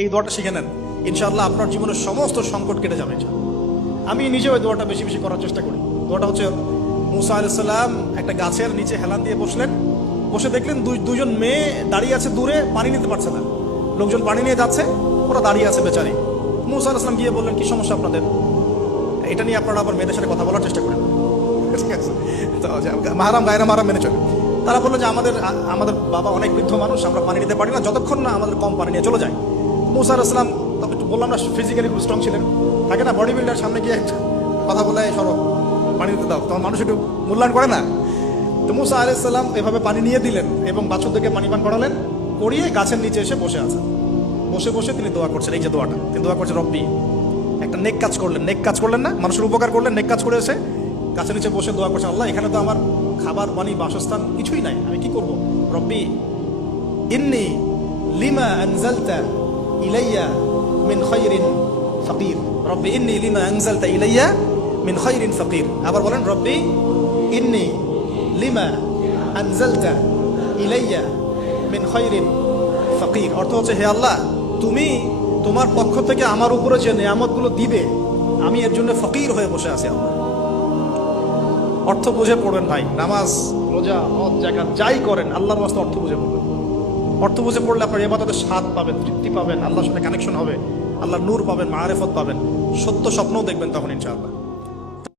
এই দোয়াটা শিখে নেন, ইনশাআল্লাহ আপনার জীবনের সমস্ত সংকট কেটে যাবে। আমি নিজেও এই দোয়াটা বেশি বেশি করার চেষ্টা করি। দোয়াটা হচ্ছে, মুসা আলাইহিস সালাম একটা গাছের নিচে হেলান দিয়ে বসলেন, বসে দেখলেন দুজন মেয়ে দাঁড়িয়ে আছে দূরে, পানি নিতে পারছে না। লোকজন পানি নিয়ে যাচ্ছে, ওরা দাঁড়িয়ে আছে বেচারি। মুসা আলাইহিস সালাম গিয়ে বললেন, কি সমস্যা আপনাদের? এটা নিয়ে আপনারা আবার মেয়েদের সাথে কথা বলার চেষ্টা করেন, ঠিক আছে? তো মাহারাম গায়রা মাহারাম মেনে চলে। তারা বললো যে আমাদের বাবা অনেক বৃদ্ধ মানুষ, আমরা পানি নিতে পারি না যতক্ষণ না আমাদের কম পানি নিয়ে চলে যায়। মুসা আলাইহিস সালাম তবে একটু বললাম না, ফিজিক্যালি খুব স্ট্রং ছিলেন, থাকে না বডি বিল্ডার, সামনে গিয়ে কথা বলে সরো পানি দিতে দাও, তখন মানুষ একটু মূল্যায়ন করে না। তো মুসা আলাইহিস সালাম এভাবে পানি নিয়ে দিলেন এবং বাছুরদেরকে পানি পান করালেন, করিয়ে গাছের নিচে এসে বসে আছেন। বসে বসে তিনি দোয়া করছেন, এই যে দোয়াটা তিনি দোয়া করছেন, রব্বি, একটা নেক কাজ করলেন, নেক কাজ করলেন না, মানুষের উপকার করলেন, নেক কাজ করে এসে গাছের নিচে বসে দোয়া করছেন, আল্লাহ এখানে তো আমার খাবার পানি বাসস্থান কিছুই নাই, আমি কি করব? রব্বি ইন্নি লিমা আনজালতা ইলাইয়া মিন খায়রিন ফাকির, রব্বি ইন্নি লিমা আনজালতা ইলাইয়া মিন খায়রিন ফাকির। আবার বলেন, রব্বি ইন্নি লিমা আনজালতা ইলাইয়া মিন খায়রিন ফাকির। অর্থ হচ্ছে, হে আল্লাহ, তুমি তোমার পক্ষ থেকে আমার উপরে যে নিয়ামতগুলো দিবে, আমি এর জন্য ফকির হয়ে বসে আছি। আল্লাহ অর্থ বুঝে পড়বেন ভাই, নামাজ রোজা হজ জাকাত যাই করেন আল্লাহর ওয়াস্তে অর্থ বুঝে পড়বেন। অর্থ বুঝে পড়লে আপনার ইবাদতের স্বাদ পাবেন, তৃপ্তি পাবেন, আল্লাহর সাথে কানেকশন হবে, আল্লাহর নূর পাবেন, মাআরিফত পাবেন, সত্য স্বপ্নও দেখবেন তখন ইনশাআল্লাহ।